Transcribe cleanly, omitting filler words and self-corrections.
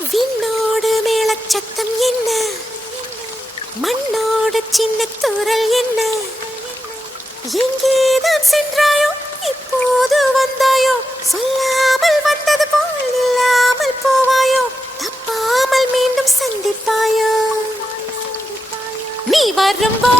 விண்ணோடு மேளச்சத்தம் என்ன, மண்ணோடு சின்ன தூரல் என்ன, எங்கேதான் சென்றாயோ இப்போது வந்தாயோ, சொல்லாமல் வந்தது போல் இல்லாமல் போவாயோ, தப்பாமல் மீண்டும் சந்திப்பாயோ, நீ வரும்போ